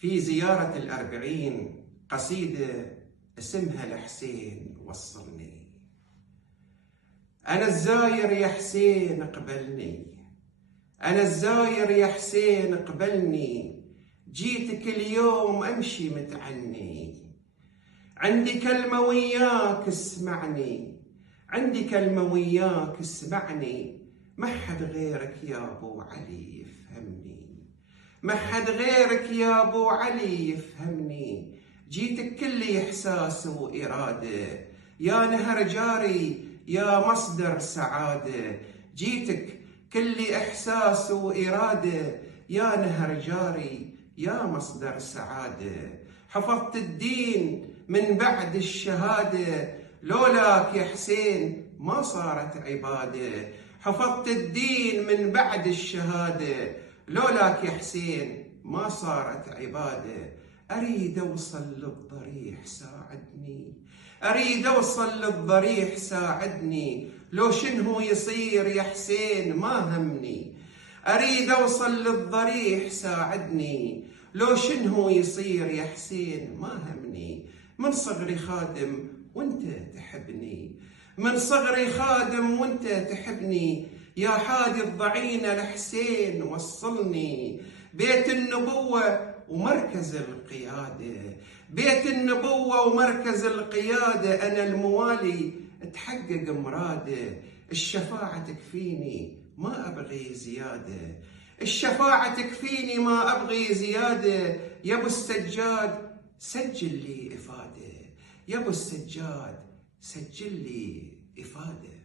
في زيارة الأربعين قصيدة اسمها الحسين وصلني. أنا الزاير يا حسين اقبلني، أنا الزاير يا حسين اقبلني، جيتك اليوم أمشي متعني، عندي كلمة وياك اسمعني، عندي كلمة وياك اسمعني، ما حد غيرك يا أبو علي يفهمني، ما حد غيرك يا أبو علي يفهمني، جيتك كل إحساس وإرادة، يا نهر جاري يا مصدر سعادة، جيتك كل إحساس وإرادة، يا نهر جاري يا مصدر سعادة، حفظت الدين من بعد الشهادة، لولاك يا حسين ما صارت عبادة، حفظت الدين من بعد الشهادة، لولاك يا حسين ما صارت عبادة، أريد أوصل للضريح ساعدني، أريد أوصل للضريح ساعدني، لو شنو يصير يا حسين ما همني، أريد أوصل للضريح ساعدني، لو شنو يصير يا حسين ما همني، من صغري خادم وانت تحبني، من صغري خادم وانت تحبني، يا حادي الضعينة الحسين وصلني، بيت النبوة ومركز القيادة، بيت النبوة ومركز القيادة، أنا الموالي تحقق مراده، الشفاعة تكفيني ما أبغي زيادة، الشفاعة تكفيني ما أبغي زيادة، يا أبو السجاد سجل لي إفادة، يا أبو السجاد سجل لي إفادة.